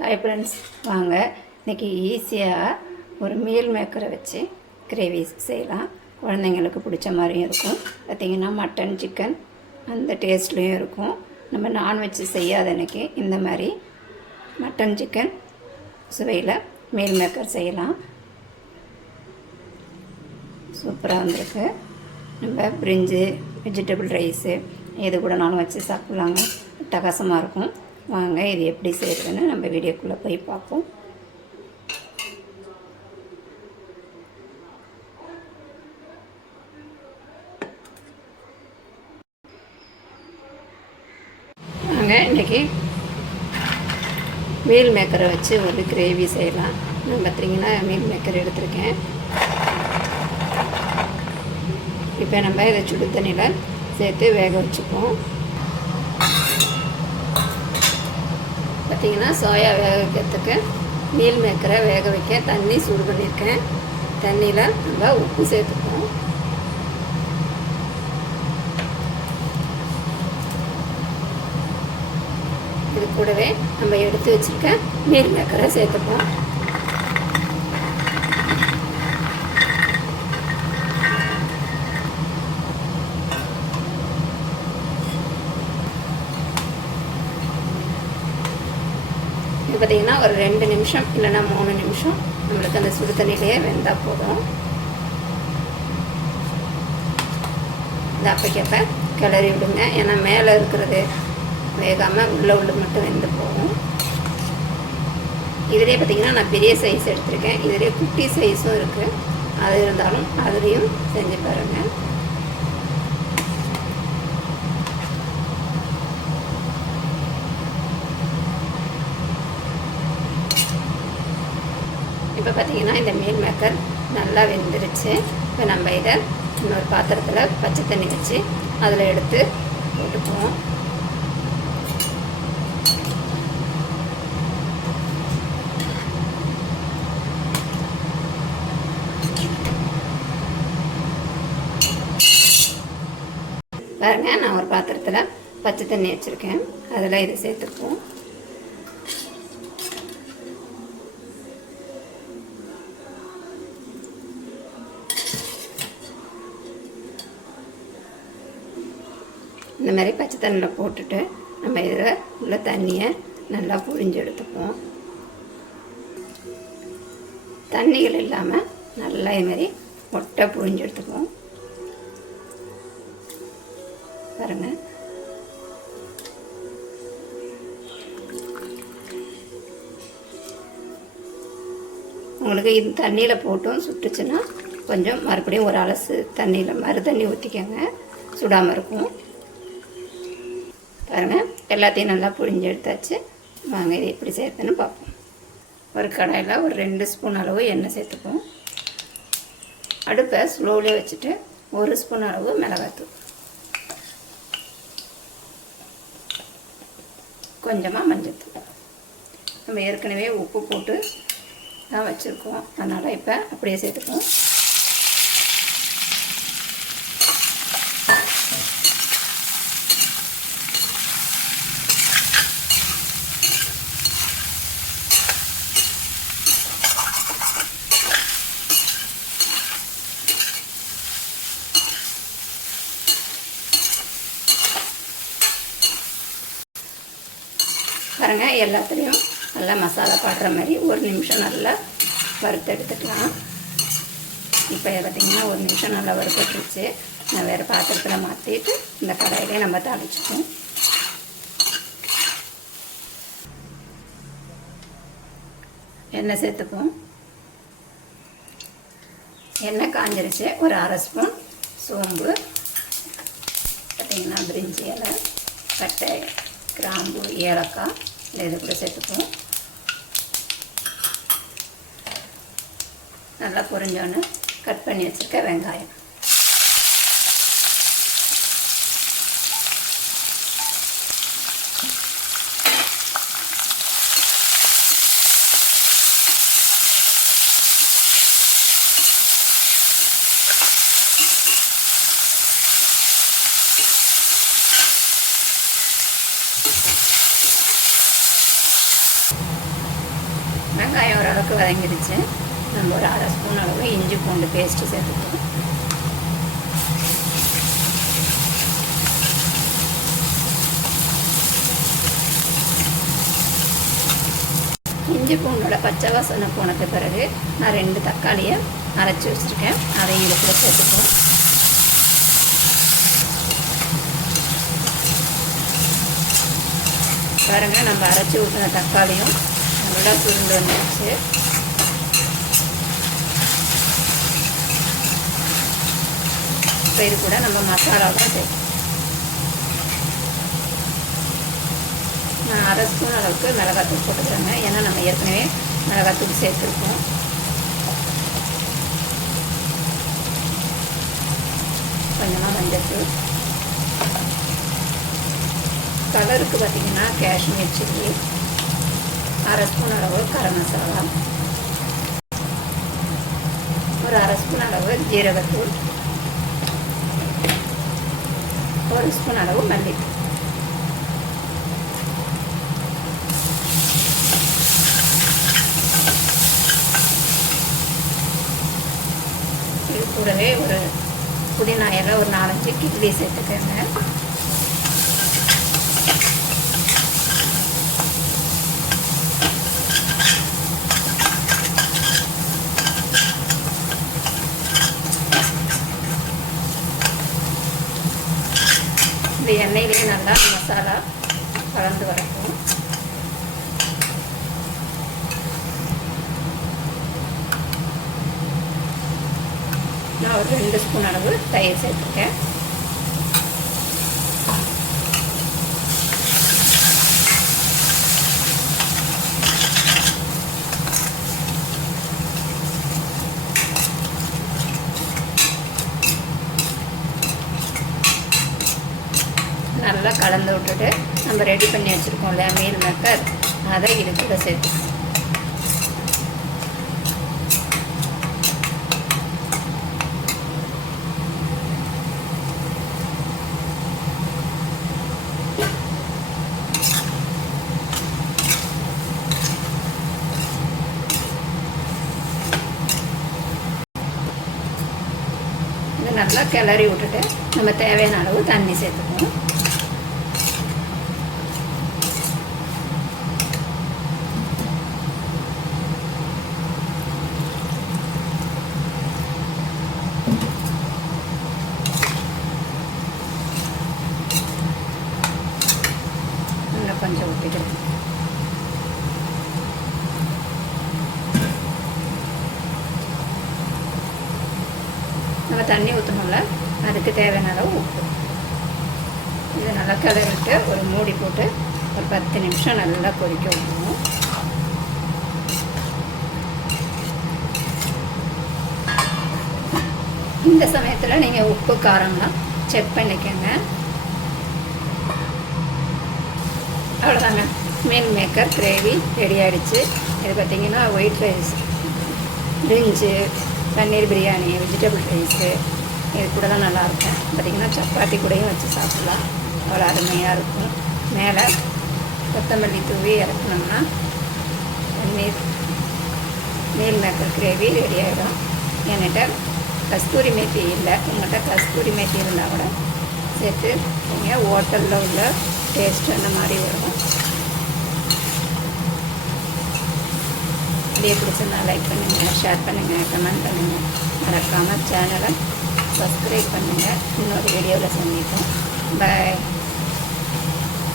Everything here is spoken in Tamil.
ஹாய் ஃப்ரெண்ட்ஸ், வாங்க இன்றைக்கி ஈஸியாக ஒரு மீல் மேக்கரை வச்சு கிரேவி செய்யலாம். குழந்தைங்களுக்கு பிடிச்ச மாதிரியும் இருக்கும். பார்த்திங்கன்னா மட்டன் சிக்கன் அந்த டேஸ்ட்லேயும் இருக்கும். நம்ம நான்வெஜ் செய்யாத அன்றைக்கி இந்த மாதிரி மட்டன் சிக்கன் சுவையில் மீல் மேக்கர் செய்யலாம். சூப்பராக வந்திருக்கு. நம்ம பிரிஞ்சு வெஜிடபிள் ரைஸு எது கூடனாலும் வச்சு சாப்பிட்லாங்க. அட்டகாசமாக இருக்கும். வாங்க இது எப்படி செய்கிறதுன்னு நம்ம வீடியோக்குள்ளே போய் பார்ப்போம். வாங்க இன்றைக்கி மீல் மேக்கரை வச்சு ஒரு கிரேவி செய்யலாம். நான் பார்த்திங்கன்னா மீல் மேக்கர் எடுத்திருக்கேன். இப்போ நம்ம இதை சுடு தண்ணியில் சேர்த்து வேக வச்சுப்போம். பார்த்திங்கன்னா சோயா வேக வைக்கிறதுக்கு மீல் மேக்கரை வேக வைக்க தண்ணி சூடு பண்ணியிருக்கேன். தண்ணியில் நம்ம உப்பு சேர்த்துப்போம். இது கூடவே நம்ம எடுத்து வச்சுருக்க மீல் மேக்கரை சேர்த்துப்போம். இது பார்த்திங்கன்னா ஒரு 2 நிமிஷம் இல்லைன்னா 3 நிமிஷம் நம்மளுக்கு அந்த சுடு தண்ணியிலேயே வெந்தால் போதும். இது அப்பைக்கப்போ கிளறி விடுங்க. ஏன்னா மேலே இருக்கிறது வேகாமல் உள்ள மட்டும் வெந்து போகும். இதிலே பார்த்திங்கன்னா நான் பெரிய சைஸ் எடுத்திருக்கேன். இதிலே குட்டி சைஸும் இருக்குது. அது இருந்தாலும் அதுலேயும் செஞ்சு பாருங்கள். இப்போ பார்த்திங்கன்னா இந்த மீல் மேக்கர் நல்லா வெந்துருச்சு. இப்போ நம்ம இதை இன்னொரு பாத்திரத்தில் பச்சை தண்ணி வச்சு அதில் எடுத்து போட்டுக்குவோம். பாருங்க, நான் ஒரு பாத்திரத்தில் பச்சை தண்ணி வச்சுருக்கேன். அதில் இதை சேர்த்துக்குவோம். இந்த மாதிரி பச்சை தண்ணியில் போட்டுட்டு நம்ம இதில் உள்ள தண்ணியை நல்லா புழிஞ்சு எடுத்துப்போம். தண்ணிகள் இல்லாமல் நல்லா இதுமாரி ஒட்டை புழிஞ்சு எடுத்துக்குவோம். பாருங்கள், உங்களுக்கு இது தண்ணியில் போட்டும் சுட்டுச்சுன்னா கொஞ்சம் மறுபடியும் ஒரு அலசு தண்ணியில் மறு தண்ணி ஊற்றிக்கோங்க, சுடாமல் இருக்கும். பாருங்கள், எல்லாத்தையும் நல்லா புழிஞ்சு எடுத்தாச்சு. வாங்க இது எப்படி சேர்த்துன்னு பார்ப்போம். ஒரு கடாயில் ஒரு 2 ஸ்பூன் அளவு எண்ணெய் சேர்த்துப்போம். அடுப்பை ஸ்லோவிலே வச்சுட்டு 1 ஸ்பூன் அளவு மிளகாத்தூள், கொஞ்சமாக மஞ்சள்தூள். நம்ம ஏற்கனவே உப்பு போட்டு தான் வச்சுருக்கோம், அதனால் இப்போ அப்படியே சேர்த்துப்போம். பாருங்கள், எல்லாத்துலேயும் நல்லா மசாலா பாடுற மாதிரி 1 நிமிஷம் நல்லா வறுத்து எடுத்துக்கலாம். இப்போ பார்த்திங்கன்னா 1 நிமிஷம் நல்லா வறுத்துட்டுருச்சு. நான் வேறு பாத்திரத்தில் மாற்றிட்டு இந்த கடாயிலே நம்ம தாளிச்சுப்போம். எண்ணெய் சேர்த்துப்போம். எண்ணெய் காஞ்சிருச்சு. ஒரு 1/2 ஸ்பூன் சோம்பு, பார்த்திங்கன்னா பிரிஞ்சி இலை, பட்டை, கிராம்பு, ஏலக்காய் இது கூட சேர்த்துப்போம். நல்லா பொரிஞ்சோன்னு கட் பண்ணி வச்சுருக்க வெங்காயம், வெங்காயம் ஓரளவுக்கு வதங்கிடுச்சு. நம்ம ஒரு 1/2 ஸ்பூன் அளவு இஞ்சி பூண்டு பேஸ்ட்டு சேர்த்துக்கலாம். இஞ்சி பூண்டோட பச்சை வாசனை போனது பிறகு நான் 2 தக்காளியை அரைச்சி வச்சுருக்கேன், அதையும் இதுக்குள்ள சேர்த்துக்கலாம். பாருங்கள், நம்ம அரைச்சி ஊற்றின தக்காளியும் நல்லா சுருண்டு வந்துடுச்சு. இப்போ இது கூட நம்ம மசாலாவும் சேர்த்து நான் 1/2 ஸ்பூன் அளவுக்கு மிளகாத்தூள் போட்டுக்கிறேங்க. ஏன்னா நம்ம ஏற்கனவே மிளகாத்தூள் சேர்த்துருக்கோம். கொஞ்சமாக மஞ்சத்தூள், கலருக்கு பார்த்திங்கன்னா காஷ்மீர் சில்லி, 1/2 ஸ்பூன் அளவு கரம் மசாலா, ஒரு 1/2 ஸ்பூன் அளவு ஜீரகத்தூள், 1 ஸ்பூன் அளவு மல்லித்தூள். இது கூடவே ஒரு புதினா இலை ஒரு 4-5 கிள்ளி சேர்த்துக்கோங்க. இந்த எண்ணெயிலேயே நல்லா மசாலா கலந்து வரட்டும். நான் ஒரு 2 ஸ்பூன் அளவு தயிர் சேர்த்துருக்கேன். நல்லா கலந்து விட்டுட்டு நம்ம ரெடி பண்ணி வச்சுருக்கோம் இல்லையா மீல் மேக்கர், அதை இது கூட சேர்த்து நல்லா கிளறி விட்டுட்டு நம்ம தேவையான அளவு தண்ணி சேர்த்துக்கணும். இன்னும் கொஞ்சம் ஊற்றிக்கிறேன். நம்ம தண்ணி ஊற்றணும்ல, அதுக்கு தேவையான அளவு உப்பு. இதை நல்லா கிளறிட்டு ஒரு மூடி போட்டு ஒரு 10 நிமிஷம் நல்லா கொதிக்க விடணும். இந்த சமயத்தில் நீங்கள் உப்பு காரம்லாம் செக் பண்ணிக்கோங்க. அவ்வளோதாங்க, மீல் மேக்கர் கிரேவி ரெடி ஆகிடுச்சு. இது பார்த்திங்கன்னா ஒயிட் ரைஸ், பிரிஞ்சு, பன்னீர் பிரியாணி, வெஜிடபிள் ரைஸு இது கூட தான் நல்லாயிருக்கும். பார்த்திங்கன்னா சப்பாத்தி கூடயும் வச்சு சாப்பிட்லாம், அவ்வளோ அருமையாக இருக்கும். மேலே கொத்தமல்லி தூவி இறக்கணும்னா மீல் மேக்கர் கிரேவி ரெடி ஆகிடும். என்கிட்ட கஸ்தூரி மேத்தி இல்லை, உங்கள்கிட்ட கஸ்தூரி மேத்தி இருந்தால் கூட சேர்த்து நீங்கள் ஹோட்டலில் உள்ள டேஸ்ட்டு அந்த மாதிரி வரும். வீடியோ பிடிச்சிருந்தா லைக் பண்ணுங்கள், ஷேர் பண்ணுங்கள், கமெண்ட் பண்ணுங்கள். மறக்காமல் சேனலை சப்ஸ்கிரைப் பண்ணுங்கள். இன்னொரு வீடியோவில் சந்திப்போம். பாய்.